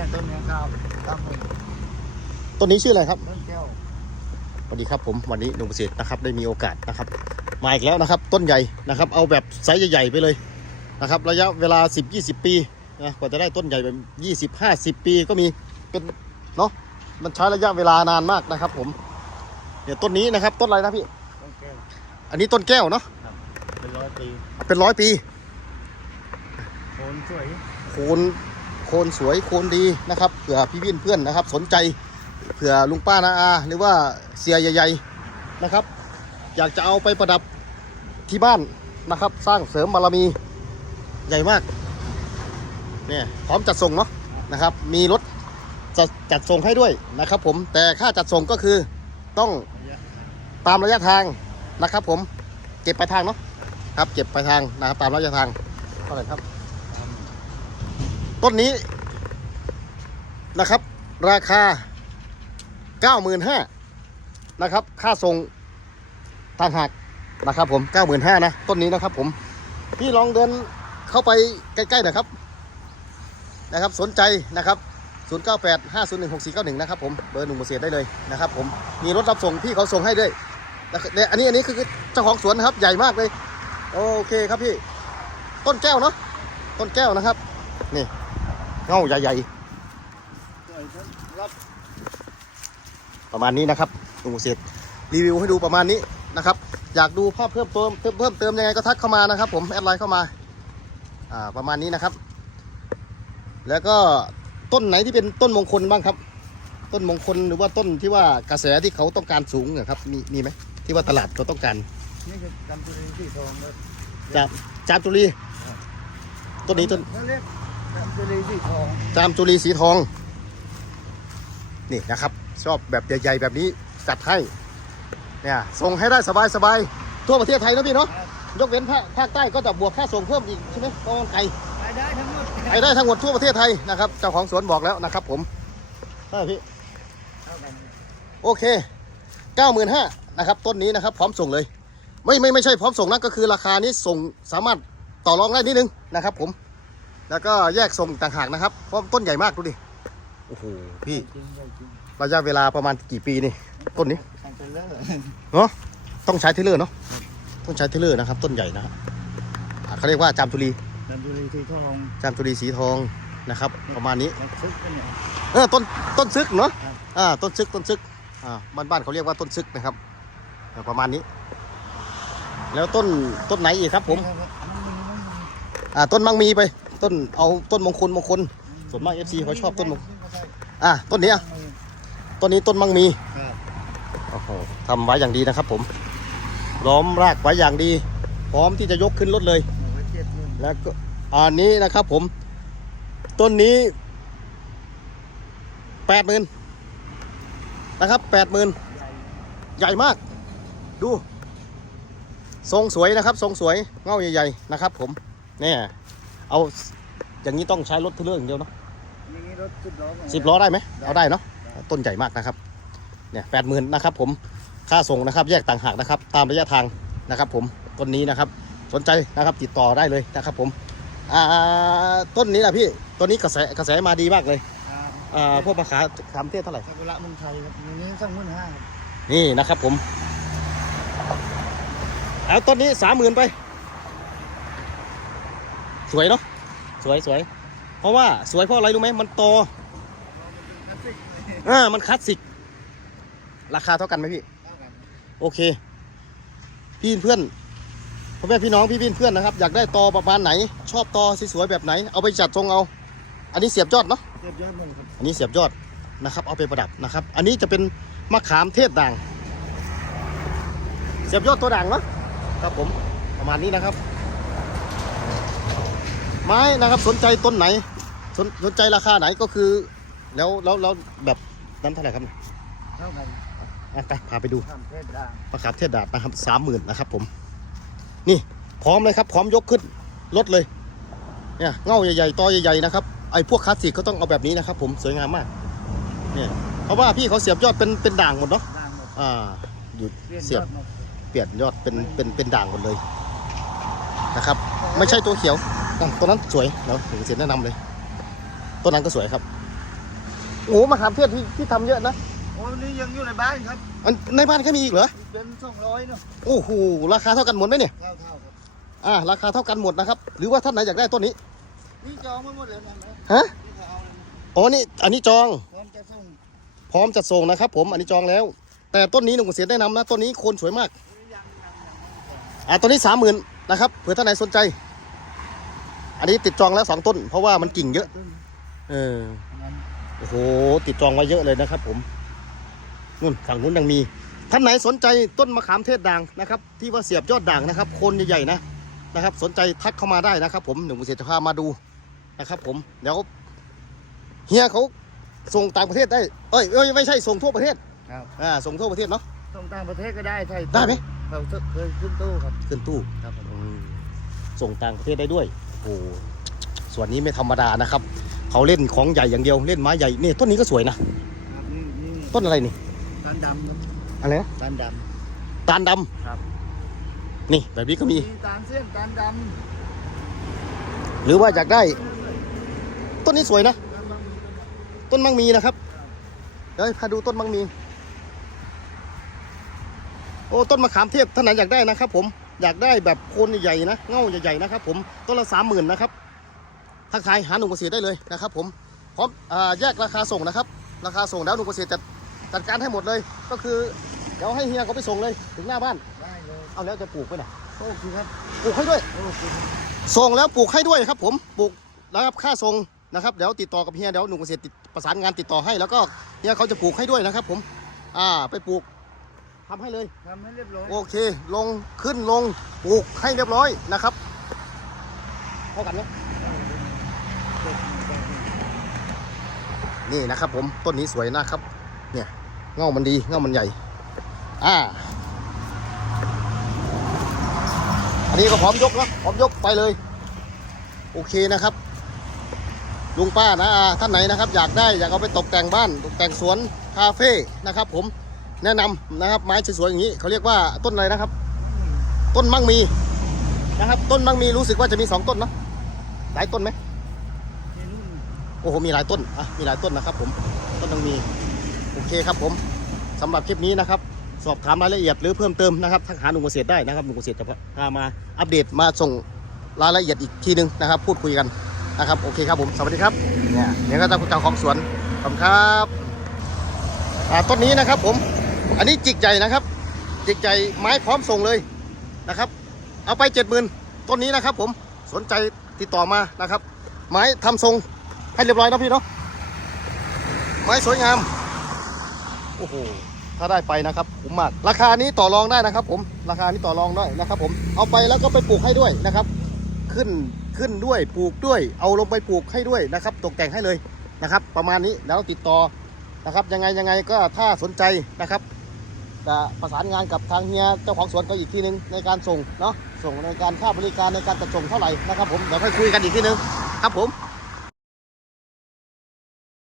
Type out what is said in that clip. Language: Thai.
เนี่ยต้นเนี้ยครับตั้งหมื่นต้นนี้ชื่ออะไรครับ ต้นแก้วสวัสดีครับผมวันนี้หนุ่มเกษตรนะครับได้มีโอกาสนะครับ มาอีกแล้วนะครับ ต้นใหญ่นะครับ เอาแบบไซส์ใหญ่ๆไปเลยนะครับ ระยะเวลา 10-20 ปีนะกว่าจะได้ต้นใหญ่แบบ 20-50 ปีก็มีเป็นเนาะมันใช้ระยะเวลานานมากนะครับ ผมเนี่ยต้นนี้นะครับ ต้นอะไรนะพี่ ต้นแก้วอันนี้ต้นแก้วเนาะเป็นร้อยปีเป็นร้อยปีโคนสวยโคน โคนสวยโคนดีนะครับเผื่อพี่วินเพื่อนนะครับ สนใจเผื่อลุงป้านาอาหรือว่าเสียใหญ่ๆนะครับ อยากจะเอาไปประดับที่บ้านนะครับ สร้างเสริมบารมีใหญ่มากเนี่ยพร้อมจัดส่งเนาะนะครับ มีรถจะจัดส่งให้ด้วยนะครับผมแต่ค่าจัดส่งก็คือต้องตามระยะทางนะครับผมเก็บปลายทางเนาะครับเก็บปลายทางนะครับตามระยะทางเท่าไหร่ครับ ต้นนี้นะครับ ราคา 95,000นะครับ ค่าส่งทางหักนะครับ ผม 95,000นะต้นนี้นะครับ ผม พี่ลองเดินเข้าไปใกล้ๆหน่อยครับ นะครับ สนใจนะครับ 098 501 6491 นะครับ ผมเบอร์หนุ่มเกษตได้เลยนะครับ ผมมีรถรับส่งพี่เขาส่งให้ด้วยเนี่ยอันนี้อันนี้คือเจ้าของสวนนะครับ ใหญ่มากเลย โอเคครับพี่ ต้นแก้วเนาะต้นแก้วนะครับ นี่ เงาใหญ่สวยต้นรับๆประมาณนี้นะครับลุงเกษตรรีวิวให้ดูประมาณนี้นะครับ อยากดูภาพเพิ่มเติมเพิ่มเพิ่มเติมยังไงก็ทักเข้ามานะครับ ผมแอดไลน์เข้ามาอ่าประมาณนี้นะครับ แล้วก็ต้นไหนที่เป็นต้นมงคลบ้างครับ ต้นมงคลหรือว่าต้นที่ว่ากระแสที่เขาต้องการสูงนะครับมีมีไหมที่ว่าตลาดเขาต้องการนี่คือจำตุลีสีทองครับจามจามจุลีต้นนี้ต้นเขาเรียก จำตุลีสีทอง จามจุลีสีทอง นี่นะครับ ชอบแบบใหญ่ๆแบบนี้จัดให้ เนี่ย ส่งให้ได้สบายๆ ทั่วประเทศไทยนะพี่เนาะ ยกเว้นภาคภาคใต้ก็จะบวกค่าส่งเพิ่มอีกใช่ไหมเพราะมันไกลไปได้ทั้งหมดไปได้ทั้งหมดทั่วประเทศไทยนะครับ เจ้าของสวนบอกแล้วนะครับ ผมใช่พี่เท่ากันโอเคเก้าหมื่นห้านะครับ ต้นนี้นะครับ พร้อมส่งเลย ไม่ไม่ไม่ใช่พร้อมส่งนะก็คือราคานี้ส่งสามารถต่อรองได้นิดนึงนะครับ ผม แล้วก็แยกส่งต่างหากนะครับเพราะต้นใหญ่มากดูดิโอ้โหพี่จริงจริงระยะเวลาประมาณกี่ปีนี่ต้นนี้ทางเป็นเลอร์เนาะต้องใช้เทเลอร์เนาะต้องใช้เทเลอร์นะครับ ต้นใหญ่นะครับอ่าเขาเรียกว่าจามจุลีจำตุลีสีทองจามจุลีสีทองนะครับ ประมาณนี้มันซึกกันเนี่ยเออต้นต้นซึกเนาะครับอ่าต้นซึกต้นซึกอ่าบ้านบ้านเขาเรียกว่าต้นซึกนะครับอ่าประมาณนี้ แล้วต้นต้นไหนอีกครับผมนี่ครับมันมีมันมีอ่าต้นมังมีไป ต้นเอาต้นมงคลมงคลส่วนมากเอฟซีเขาชอบต้นมงอ่าต้นนี้อะต้นนี้ต้นมังมีครับโอ้โหทำไว้อย่างดีนะครับ ผมล้อมรากไว้อย่างดี พร้อมที่จะยกขึ้นรถเลยหนูก็เจ็ดหมื่นแล้วก็อันนี้นะครับ ผม ต้นนี้แปดหมื่นนะครับแปดหมื่นใหญ่ใหญ่มาก ดู ทรงสวยนะครับ ทรงสวยเงาใหญ่ๆนะครับ ผมเนี่ย เอาอย่างนี้ต้องใช้รถทุเรศอย่างเดียวเนาะอย่างนี้รถสิบล้อมาสิบล้อได้ไหมเอาได้เนาะต้นใหญ่มากนะครับเนี่ยแปดหมื่นนะครับผมค่าส่งนะครับ แยกต่างหากนะครับ ตามระยะทางนะครับ ผมต้นนี้นะครับ สนใจนะครับติดต่อได้เลยนะครับ ผมอ่าต้นนี้นะพี่ต้นนี้กระแสกระแสมาดีมากเลยครับอ่าพวกมะขามขามเทศเท่าไหร่ซากุระเมืองไทยครับอย่างนี้สองหมื่นห้าครับนี่นะครับผมเอาต้นนี้สามหมื่นไป สวยเนาะสวยสวยเพราะว่าสวยเพราะอะไรรู้ไหมมันโตอ่ามันคลาสสิก ราคาเท่ากันไหมพี่ โอเค พี่เพื่อนพ่อแม่พี่น้องพี่พี่เพื่อนนะครับ อยากได้ตอประมาณไหน ชอบตอสวยๆแบบไหน เอาไปจัดทรงเอา อันนี้เสียบยอดเนาะเทียบยอดหนึ่งครับอันนี้เสียบยอดนะครับ เอาไปประดับนะครับ อันนี้จะเป็นมะขามเทศด่าง เสียบยอดตัวด่างเนาะครับผมประมาณนี้นะครับ ไม้นะครับสนใจต้นไหน สนสนใจราคาไหนก็คือ แล้วแล้วแล้วแบบนั้นเท่าไหร่ครับเนี่ยเท่ากันอะไปพาไปดูทำเพศด่างมะขามเทศด่างนะครับสามหมื่นนะครับ ผม นี่พร้อมเลยครับ พร้อมยกขึ้นรถเลย เนี่ยเง่าใหญ่ๆตอใหญ่ๆนะครับไอ้พวกคลาสสิกก็ต้องเอาแบบนี้นะครับ ผมสวยงามมาก เนี่ยเพราะว่าพี่เขาเสียบยอดเป็นเป็นด่างหมดเนาะด่างหมดอ่าอยู่เปลี่ยนเสียยบอดหมดเปลี่ยนยอดเป็นเป็นเป็นด่างหมดเลยนะครับ ไม่ใช่ตัวเขียว นั่นตัวนั้นสวยเดี๋ยวผมเสียแนะนำเลยตัวนั้นก็สวยครับโอ้มะขามเทศที่ที่ทำเยอะนะโอ้นี่ยังอยู่ในบ้านครับอันในบ้านก็มีอีกเหรอเป็นสองร้อยเนาะโอ้โหราคาเท่ากันหมดไหมเนี่ยเท่าเท่าครับอ่าราคาเท่ากันหมดนะครับ หรือว่าท่านไหนอยากได้ต้นนี้นี่จองมาหมดเลยนะไหมฮะนี่เขาเอาเลยอ๋อนี่อันนี้จอง พร้อมจะส่งพร้อมจัดส่งนะครับ ผมอันนี้จองแล้ว แต่ต้นนี้หนุ่มเกษตรแนะนำนะต้นนี้โคนสวยมากยังยังยังไม่จองอ่าต้นนี้สามหมื่นนะครับเผื่อท่านไหนสนใจ อันนี้ติดจองแล้วสองต้น เพราะว่ามันกิ่งเยอะ เอองั้นโอ้โหติดจองไว้เยอะเลยนะครับ ผมนู่นฝั่งนู้นยังมีท่านไหนสนใจต้นมะขามเทศด่างนะครับ ที่ว่าเสียบยอดด่างนะครับโคนใหญ่ๆนะนะครับ สนใจทักเข้ามาได้นะครับ ผมหนุ่มเกษตรจะพามาดูนะครับ ผมเดี๋ยวเฮียเขาส่งต่างประเทศได้เอ้ยเอ้ยไม่ใช่ส่งทั่วประเทศครับอ่าส่งทั่วประเทศเนาะส่งต่างประเทศก็ได้ใช่ได้ไหมเราเคยขึ้นตู้ครับขึ้นตู้ครับผมอืมส่งต่างประเทศได้ด้วย โอ้ส่วนนี้ไม่ธรรมดานะครับเขาเล่นของใหญ่อย่างเดียวเล่นไม้ใหญ่นี่ต้นนี้ก็สวยนะ ครับนี่นี่ต้นอะไรนี่ตาลดำครับอะไรนะตาลดตาลดำครับำนี่แบบนี้ก็มีตาลเส้นตาลดหรือว่าอยากได้ำต้นนี้สวยนะแล้วมันต้นมังมีนะครับ เดี๋ยวให้พาดูต้นมังมี โอ้ ต้นมะขามเทศท่านไหนอยากได้นะครับผม อยากได้แบบโคนใหญ่ๆนะเง่าใหญ่ๆนะครับผมต้นละสามหมื่นนะครับทักทายหาหนุ่มเกษตรได้เลยนะครับผมพร้อมอ่าแยกราคาส่งนะครับ ราคาส่งแล้วหนุ่มเกษตรจัดจัดการให้หมดเลย ก็คือเดี๋ยวให้เฮียเขาไปส่งเลยถึงหน้าบ้านได้เลยเอาแล้วจะปลูกไปไหนโอเคครับปลูกให้ด้วยโอเคครับส่งแล้วปลูกให้ด้วยครับ ผมปลูกแล้วครับค่าส่งนะครับเดี๋ยวติดต่อกับเฮียเดี๋ยวหนุ่มเกษตรติดประสานงานติดต่อให้ แล้วก็เฮียเขาจะปลูกให้ด้วยนะครับ ผมอ่าไปปลูก ทำให้เลย ทำให้เรียบร้อยโอเค ลงขึ้นลงปลูกให้เรียบร้อยนะครับเท่ากันไหมนี่นะครับ ผมต้นนี้สวยนะครับ เนี่ยเง่ามันดีเง่ามันใหญ่ อ่า อันนี้ก็พร้อมยกแล้วพร้อมยกไปเลย โอเคนะครับ ลุงป้านะอ่าท่านไหนนะครับ อยากได้อยากเอาไปตกแต่งบ้าน ตกแต่งสวนคาเฟ่นะครับ ผม แนะนำนะครับไม้สวยๆอย่างนี้เขาเรียกว่าต้นอะไรนะครับ ต้นมังมีนะครับ ต้นมังมีรู้สึกว่าจะมีสองต้นเนอะหลายต้นไหมนี่นู่นโอ้โหมีหลายต้นอะมีหลายต้นนะครับ ผมต้นมังมีโอเคครับผมสำหรับคลิปนี้นะครับ สอบถามรายละเอียดหรือเพิ่มเติมนะครับทักหาหนุ่มเกษตรได้นะครับหนุ่มเกษตรจะพามาอัปเดตมาส่งรายละเอียดอีกทีหนึงนะครับ พูดคุยกันนะครับโอเคครับผมสวัสดีครับเนี่ยเนี่ยก็เจ้าเจ้าของสวนขอบคุณครับอ่าต้นนี้นะครับผม อันนี้จิกใหญ่นะครับ จิกใหญ่ไม้พร้อมส่งเลยนะครับ เอาไปเจ็ดหมื่นต้นนี้นะครับ ผมสนใจติดต่อมานะครับ ไม้ทำทรงให้เรียบร้อยนะพี่เนาะไม้สวยงามโอ้โหถ้าได้ไปนะครับคุ้มมากราคานี้ต่อรองได้นะครับ ผมราคานี้ต่อรองได้นะครับ ผมเอาไปแล้วก็ไปปลูกให้ด้วยนะครับ ขึ้นขึ้นด้วยปลูกด้วย เอาลงไปปลูกให้ด้วยนะครับ ตกแต่งให้เลยนะครับ ประมาณนี้แล้วติดต่อนะครับ ยังไงยังไงก็ถ้าสนใจนะครับ จะประสานงานกับทางเฮียเจ้าของสวนก็อีกทีนึงในการส่งเนาะส่งในการค่าบริการในการจัดส่งเท่าไหร่นะครับผมเดี๋ยวค่อยคุยกันอีกทีนึงครับผม